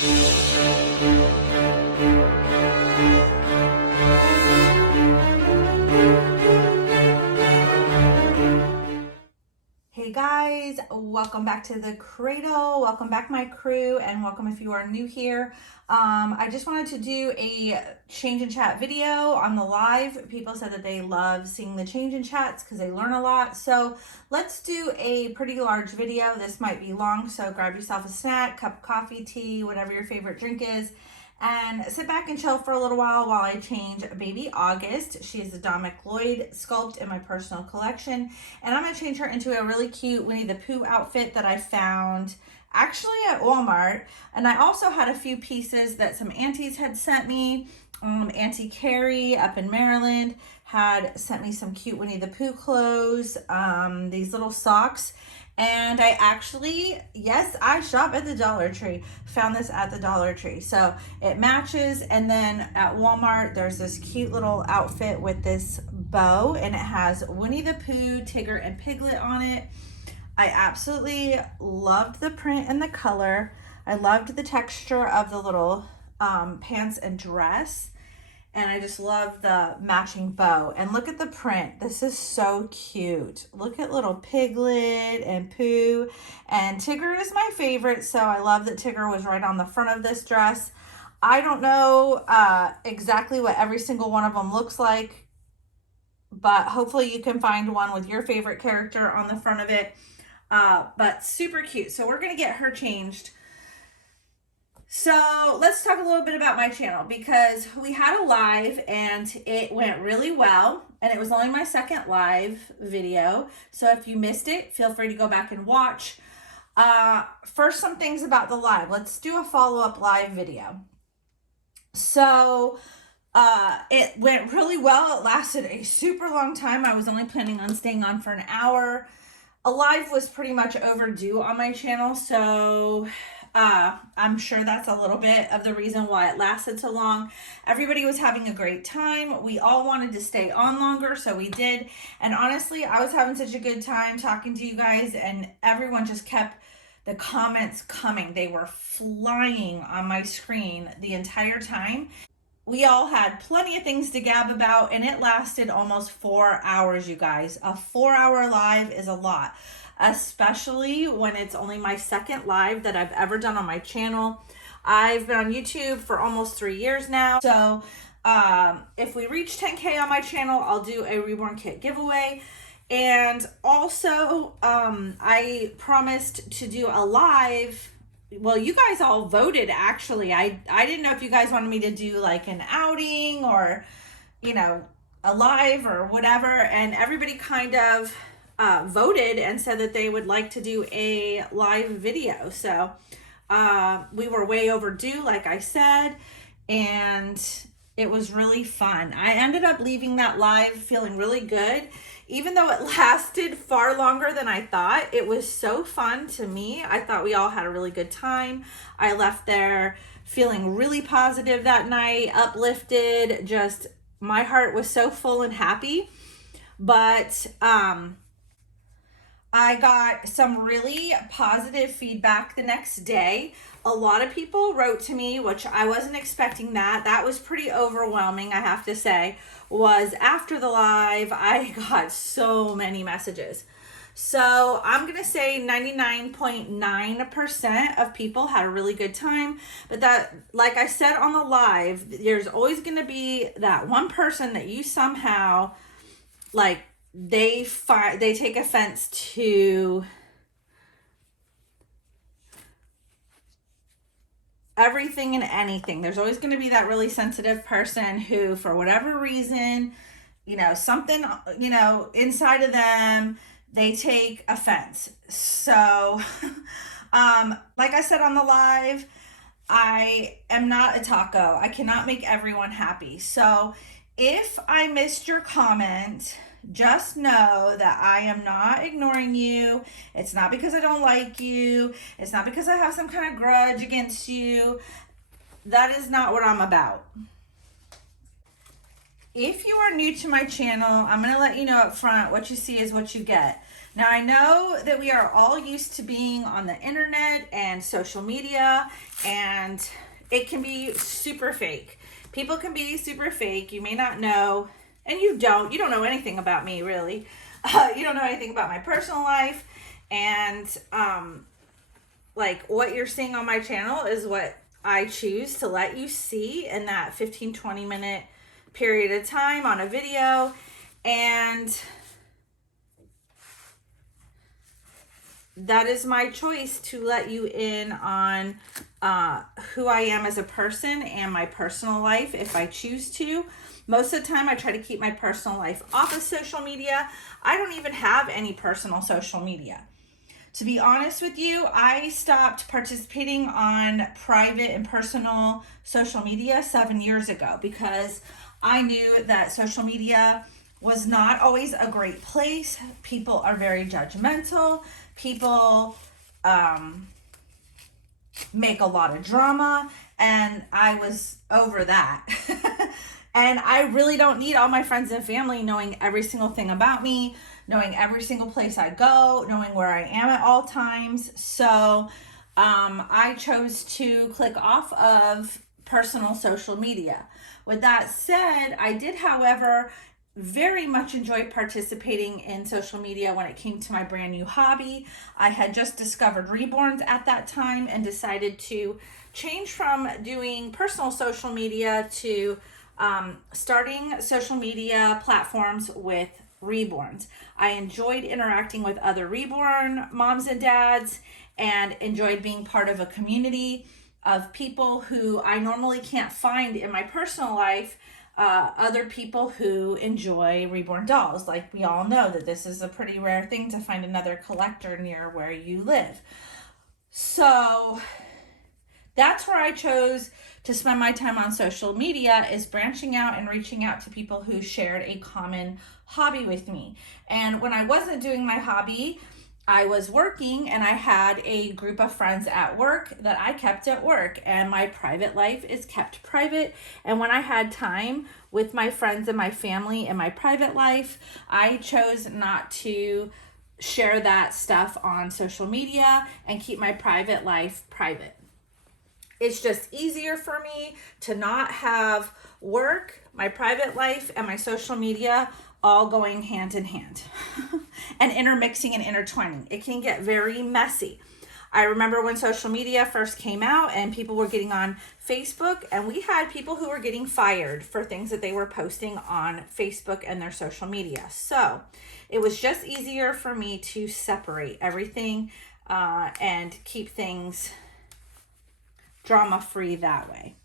Hey guys, welcome back to the cradle. Welcome back my crew, and welcome if you are new here. I just wanted to do a change in chat video on the live. People said that they love seeing the change in chats because they learn a lot. So let's do a pretty large video. This might be long, so grab yourself a snack, cup of coffee, tea, whatever your favorite drink is, and sit back and chill for a little while I change baby August. She is a Dominic Lloyd sculpt in my personal collection, and I'm going to change her into a really cute Winnie the Pooh outfit that I found actually at Walmart. And I also had a few pieces that some aunties had sent me. Auntie Carrie up in Maryland had sent me some cute Winnie the Pooh clothes, these little socks. And I actually, yes, I shop at the Dollar Tree. Found this at the Dollar Tree. So it matches. And then at Walmart, there's this cute little outfit with this bow, and it has Winnie the Pooh, Tigger, and Piglet on it. I absolutely loved the print and the color. I loved the texture of the little pants and dress. And I just love the matching bow. And look at the print. This is so cute. Look at little Piglet and Pooh. And Tigger is my favorite, so I love that Tigger was right on the front of this dress. I don't know exactly what every single one of them looks like, but hopefully you can find one with your favorite character on the front of it. But super cute. So we're going to get her changed. So let's talk a little bit about my channel, because we had a live and it went really well, and it was only my second live video. So if you missed it, feel free to go back and watch. First, some things about the live. Let's do a follow-up live video. So it went really well. It lasted a super long time. I was only planning on staying on for an hour. A live was pretty much overdue on my channel, so I'm sure that's a little bit of the reason why it lasted so long. Everybody was having a great time. We all wanted to stay on longer, so we did. And honestly, I was having such a good time talking to you guys, and everyone just kept the comments coming. They were flying on my screen the entire time. We all had plenty of things to gab about, and it lasted almost 4 hours, you guys. A 4-hour live is a lot, especially when it's only my second live that I've ever done on my channel. I've been on YouTube for almost 3 years now. So if we reach 10K on my channel, I'll do a Reborn kit giveaway. And also, I promised to do a live. Well, you guys all voted, actually. I didn't know if you guys wanted me to do like an outing or, you know, a live or whatever. And everybody kind of voted and said that they would like to do a live video. So we were way overdue, like I said, and it was really fun. I ended up leaving that live feeling really good. Even though it lasted far longer than I thought, it was so fun to me. I thought we all had a really good time. I left there feeling really positive that night, uplifted. Just my heart was so full and happy. But I got some really positive feedback the next day. A lot of people wrote to me, which I wasn't expecting that. That was pretty overwhelming, I have to say. Was after the live, I got so many messages. So I'm going to say 99.9% of people had a really good time. But that, like I said on the live, there's always going to be that one person that you somehow, like, they take offense to everything and anything. There's always going to be that really sensitive person who, for whatever reason, you know, something, you know, inside of them, they take offense. So, like I said on the live, I am not a taco. I cannot make everyone happy. So if I missed your comment, just know that I am not ignoring you. It's not because I don't like you. It's not because I have some kind of grudge against you. That is not what I'm about. If you are new to my channel, I'm going to let you know up front, what you see is what you get. Now, I know that we are all used to being on the internet and social media, and it can be super fake. People can be super fake. You may not know, and you don't know anything about me, really. You don't know anything about my personal life, and like what you're seeing on my channel is what I choose to let you see in that 15-20 minute period of time on a video. And that is my choice to let you in on who I am as a person and my personal life if I choose to. Most of the time I try to keep my personal life off of social media. I don't even have any personal social media. To be honest with you, I stopped participating on private and personal social media 7 years ago because I knew that social media was not always a great place. People are very judgmental. People make a lot of drama, and I was over that. And I really don't need all my friends and family knowing every single thing about me, knowing every single place I go, knowing where I am at all times. So I chose to click off of personal social media. With that said, I did, however, very much enjoy participating in social media when it came to my brand new hobby. I had just discovered Reborns at that time and decided to change from doing personal social media to starting social media platforms with Reborns. I enjoyed interacting with other Reborn moms and dads and enjoyed being part of a community of people who I normally can't find in my personal life. Other people who enjoy Reborn dolls. Like, we all know that this is a pretty rare thing to find another collector near where you live. So that's where I chose to spend my time on social media, is branching out and reaching out to people who shared a common hobby with me. And when I wasn't doing my hobby, I was working, and I had a group of friends at work that I kept at work, and my private life is kept private. And when I had time with my friends and my family in my private life, I chose not to share that stuff on social media and keep my private life private. It's just easier for me to not have work, my private life, and my social media all going hand in hand and intermixing and intertwining. It can get very messy. I remember when social media first came out and people were getting on Facebook, and we had people who were getting fired for things that they were posting on Facebook and their social media. So it was just easier for me to separate everything and keep things drama-free that way.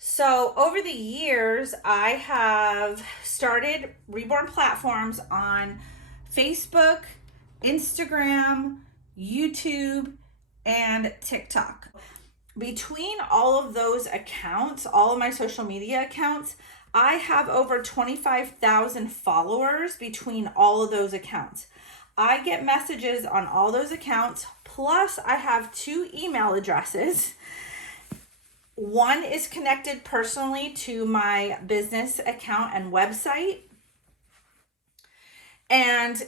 So over the years, I have started Reborn platforms on Facebook, Instagram, YouTube, and TikTok. Between all of those accounts, all of my social media accounts, I have over 25,000 followers between all of those accounts. I get messages on all those accounts, plus I have 2 email addresses. One is connected personally to my business account and website. And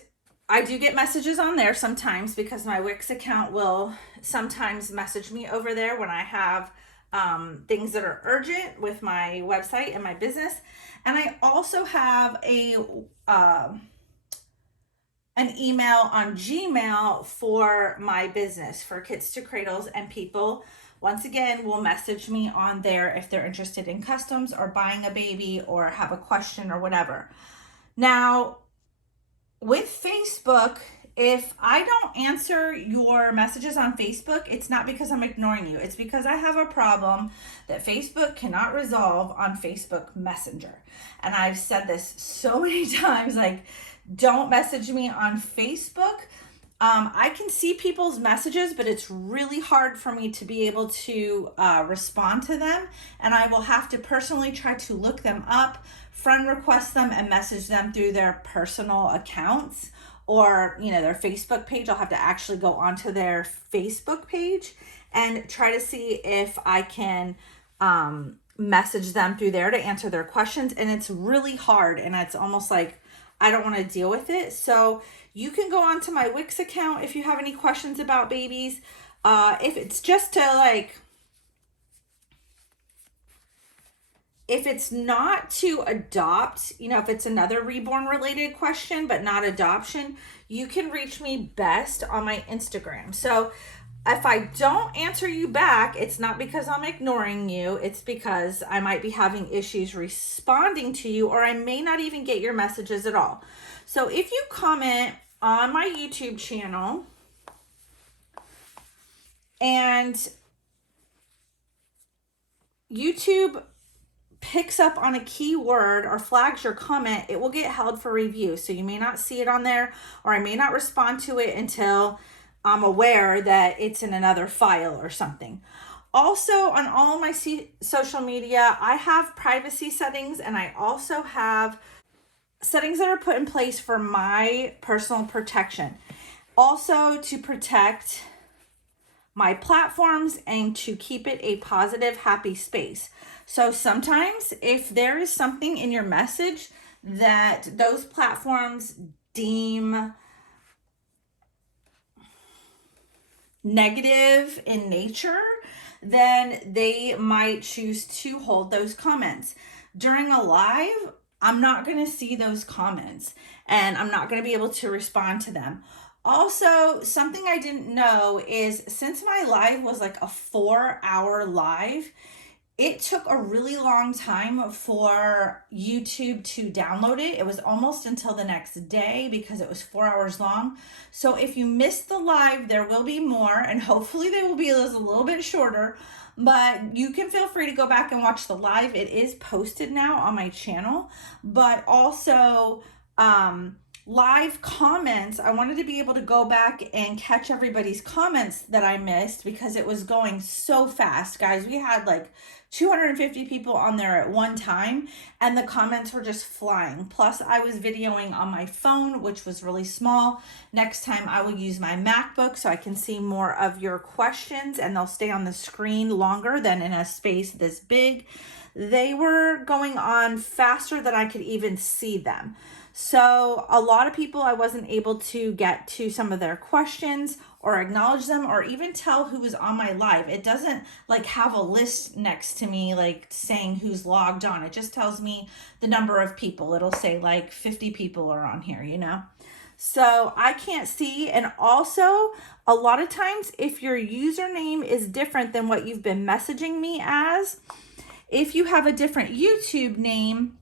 I do get messages on there sometimes because my Wix account will sometimes message me over there when I have things that are urgent with my website and my business. And I also have an email on Gmail for my business, for Kits to Cradles, and people, once again, will message me on there if they're interested in customs or buying a baby or have a question or whatever. Now, with Facebook, if I don't answer your messages on Facebook, it's not because I'm ignoring you. It's because I have a problem that Facebook cannot resolve on Facebook Messenger. And I've said this so many times, like, don't message me on Facebook. I can see people's messages, but it's really hard for me to be able to respond to them. And I will have to personally try to look them up, friend request them, and message them through their personal accounts or, their Facebook page. I'll have to actually go onto their Facebook page and try to see if I can message them through there to answer their questions. And it's really hard. And it's almost like I don't want to deal with it. So you can go onto my Wix account if you have any questions about babies. If it's just to like, if it's not to adopt, you know, if it's another reborn related question, but not adoption, you can reach me best on my Instagram. So if I don't answer you back, it's not because I'm ignoring you. It's because I might be having issues responding to you, or I may not even get your messages at all. So if you comment on my YouTube channel and YouTube picks up on a keyword or flags your comment, it will get held for review. So you may not see it on there, or I may not respond to it until I'm aware that it's in another file or something. Also, on all of my social media, I have privacy settings, and I also have settings that are put in place for my personal protection. Also to protect my platforms and to keep it a positive, happy space. So sometimes if there is something in your message that those platforms deem negative in nature, then they might choose to hold those comments. During a live, I'm not going to see those comments, and I'm not going to be able to respond to them. Also, something I didn't know is, since my live was like a 4-hour live, it took a really long time for YouTube to download it. It was almost until the next day because it was 4 hours long. So if you missed the live, there will be more, and hopefully they will be a little bit shorter, but you can feel free to go back and watch the live. It is posted now on my channel, but also live comments. I wanted to be able to go back and catch everybody's comments that I missed because it was going so fast, guys. We had like 250 people on there at one time, and the comments were just flying. Plus, I was videoing on my phone, which was really small. Next time I will use my MacBook so I can see more of your questions, and they'll stay on the screen longer than in a space this big. They were going on faster than I could even see them. So a lot of people, I wasn't able to get to some of their questions or acknowledge them or even tell who was on my live. It doesn't like have a list next to me like saying who's logged on. It just tells me the number of people. It'll say like 50 people are on here, you know? So I can't see. And also, a lot of times if your username is different than what you've been messaging me as, if you have a different YouTube name,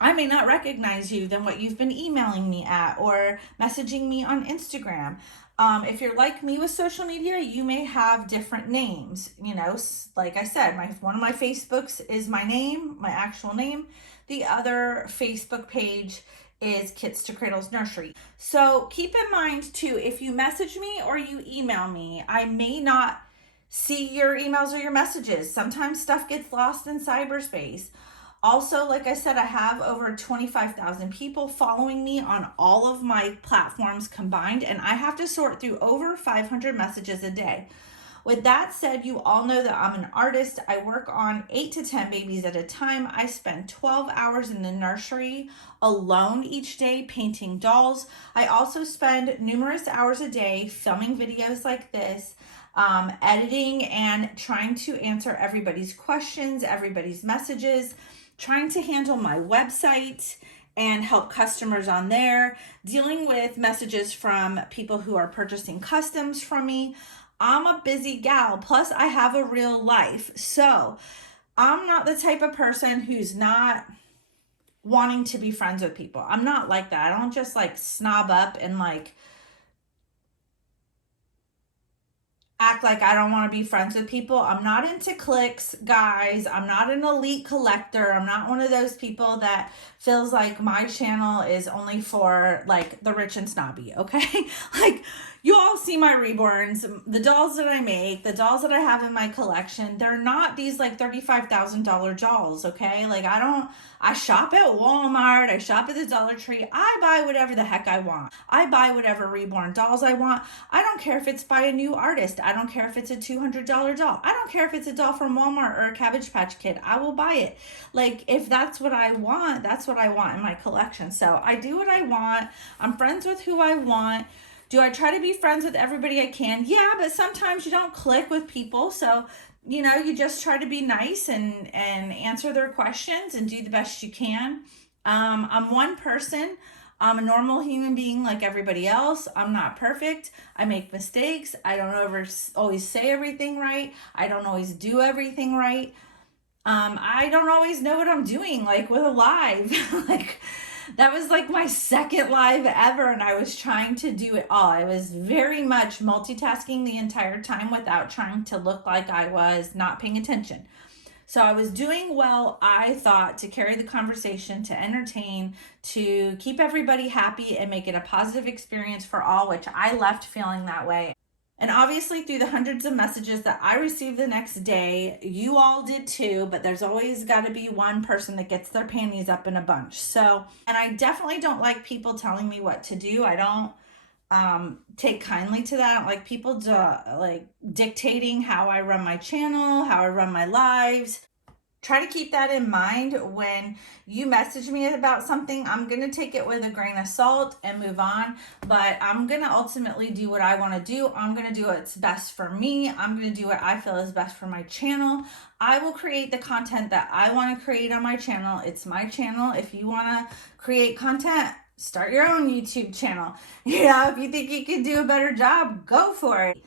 I may not recognize you than what you've been emailing me at or messaging me on Instagram. If you're like me with social media, you may have different names. You know, like I said, one of my Facebooks is my name, my actual name. The other Facebook page is Kits to Cradles Nursery. So keep in mind too, if you message me or you email me, I may not see your emails or your messages. Sometimes stuff gets lost in cyberspace. Also, like I said, I have over 25,000 people following me on all of my platforms combined, and I have to sort through over 500 messages a day. With that said, you all know that I'm an artist. I work on 8 to 10 babies at a time. I spend 12 hours in the nursery alone each day painting dolls. I also spend numerous hours a day filming videos like this, editing and trying to answer everybody's questions, everybody's messages, trying to handle my website and help customers on there, dealing with messages from people who are purchasing customs from me. I'm a busy gal, plus I have a real life. So I'm not the type of person who's not wanting to be friends with people. I'm not like that. I don't just like snob up and like act like I don't want to be friends with people. I'm not into cliques, guys. I'm not an elite collector. I'm not one of those people that feels like my channel is only for like the rich and snobby, okay? Like, you all see my Reborns, the dolls that I make, the dolls that I have in my collection. They're not these like $35,000 dolls, okay? Like, I shop at Walmart, I shop at the Dollar Tree. I buy whatever the heck I want. I buy whatever Reborn dolls I want. I don't care if it's by a new artist. I don't care if it's a $200 doll. I don't care if it's a doll from Walmart or a Cabbage Patch Kid. I will buy it. Like, if that's what I want, that's what I want in my collection. So I do what I want. I'm friends with who I want. Do I try to be friends with everybody I can? Yeah, but sometimes you don't click with people. So, you know, you just try to be nice and answer their questions and do the best you can. I'm one person. I'm a normal human being like everybody else. I'm not perfect. I make mistakes. I don't always say everything right. I don't always do everything right. I don't always know what I'm doing, like with a live. Like, that was like my second live ever, and I was trying to do it all. I was very much multitasking the entire time without trying to look like I was not paying attention. So I was doing well, I thought, to carry the conversation, to entertain, to keep everybody happy and make it a positive experience for all, which I left feeling that way. And obviously, through the hundreds of messages that I received the next day, you all did too, but there's always got to be one person that gets their panties up in a bunch. So, and I definitely don't like people telling me what to do. I don't take kindly to that. Like people like dictating how I run my channel, how I run my lives. Try to keep that in mind when you message me about something. I'm going to take it with a grain of salt and move on, but I'm going to ultimately do what I want to do. I'm going to do what's best for me. I'm going to do what I feel is best for my channel. I will create the content that I want to create on my channel. It's my channel. If you want to create content, start your own YouTube channel. You know, if you think you can do a better job, go for it.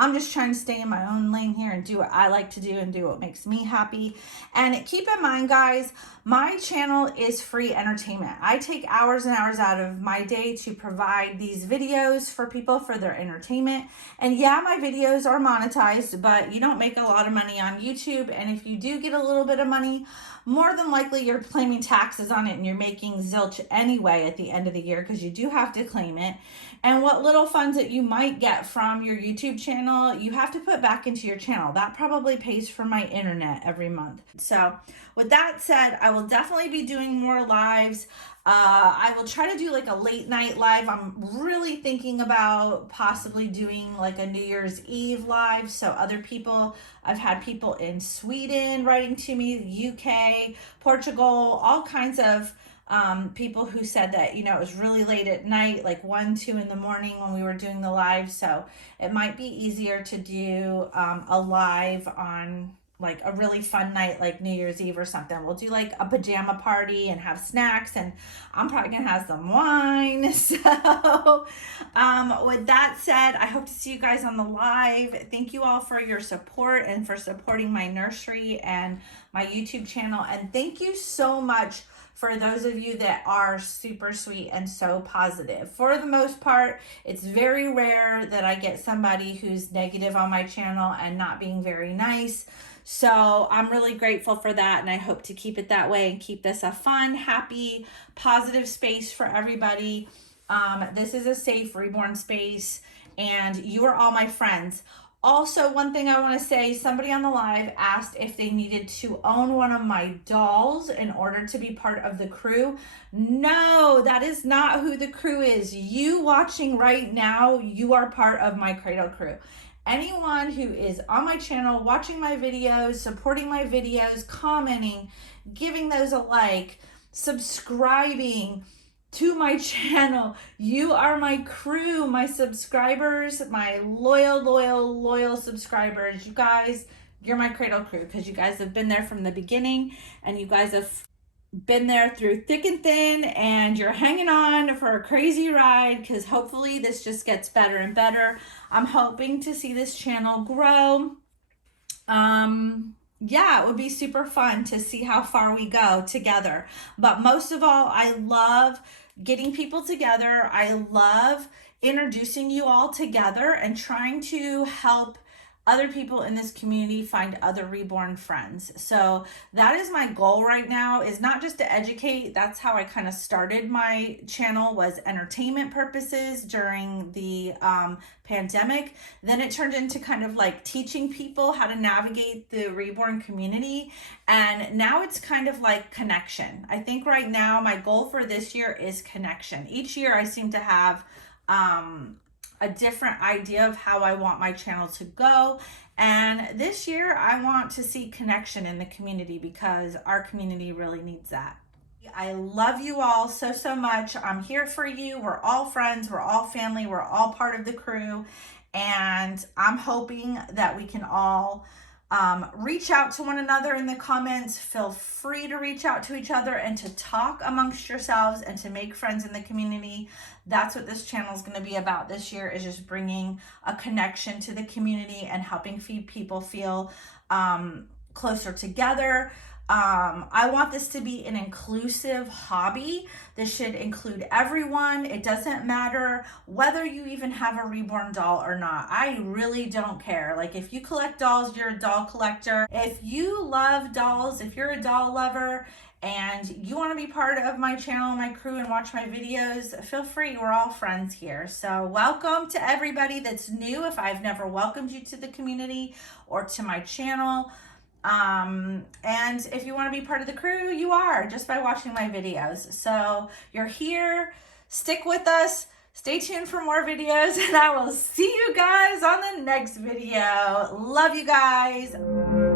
I'm just trying to stay in my own lane here and do what I like to do and do what makes me happy. And keep in mind, guys, my channel is free entertainment. I take hours and hours out of my day to provide these videos for people for their entertainment. And yeah, my videos are monetized, but you don't make a lot of money on YouTube. And if you do get a little bit of money, more than likely you're claiming taxes on it and you're making zilch anyway at the end of the year because you do have to claim it. And what little funds that you might get from your YouTube channel, you have to put back into your channel. That probably pays for my internet every month. So with that said, I will definitely be doing more lives. I will try to do like a late night live. I'm really thinking about possibly doing like a New Year's Eve live. So other people, I've had people in Sweden writing to me, the UK, Portugal, all kinds of people who said that, you know, it was really late at night, like 1, 2 in the morning when we were doing the live. So it might be easier to do a live on like a really fun night like New Year's Eve or something. We'll do like a pajama party and have snacks, and I'm probably gonna have some wine. So with that said, I hope to see you guys on the live. Thank you all for your support and for supporting my nursery and my YouTube channel. And thank you so much for those of you that are super sweet and so positive. For the most part, it's very rare that I get somebody who's negative on my channel and not being very nice. So I'm really grateful for that, and I hope to keep it that way and keep this a fun, happy, positive space for everybody. This is a safe Reborn space, and you are all my friends. Also, one thing I want to say, somebody on the live asked if they needed to own one of my dolls in order to be part of the crew. No, that is not who the crew is. You watching right now, you are part of my Cradle crew. Anyone who is on my channel, watching my videos, supporting my videos, commenting, giving those a like, subscribing to my channel, you are my crew, my subscribers, my loyal subscribers. You guys, you're my Cradle crew because you guys have been there from the beginning, and you guys have been there through thick and thin, and you're hanging on for a crazy ride because hopefully this just gets better and better. I'm hoping to see this channel grow. Yeah, it would be super fun to see how far we go together. But most of all, I love getting people together. I love introducing you all together and trying to help other people in this community find other Reborn friends. So that is my goal right now, is not just to educate. That's how I kind of started my channel, was entertainment purposes during the pandemic. Then it turned into kind of like teaching people how to navigate the Reborn community. And now it's kind of like connection. I think right now my goal for this year is connection. Each year I seem to have a different idea of how I want my channel to go. And this year I want to see connection in the community because our community really needs that. I love you all so, so much. I'm here for you. We're all friends. We're all family. We're all part of the crew. And I'm hoping that we can all reach out to one another in the comments. Feel free to reach out to each other and to talk amongst yourselves and to make friends in the community. That's what this channel is going to be about this year, is just bringing a connection to the community and helping people feel closer together. I want this to be an inclusive hobby. This should include everyone. It doesn't matter whether you even have a reborn doll or not. I really don't care. Like, if you collect dolls, you're a doll collector. If you love dolls, if you're a doll lover and you want to be part of my channel, my crew, and watch my videos, feel free. We're all friends here. So welcome to everybody that's new. If I've never welcomed you to the community or to my channel, and if you want to be part of the crew, you are, just by watching my videos. So you're here, stick with us, stay tuned for more videos, and I will see you guys on the next video. Love you guys.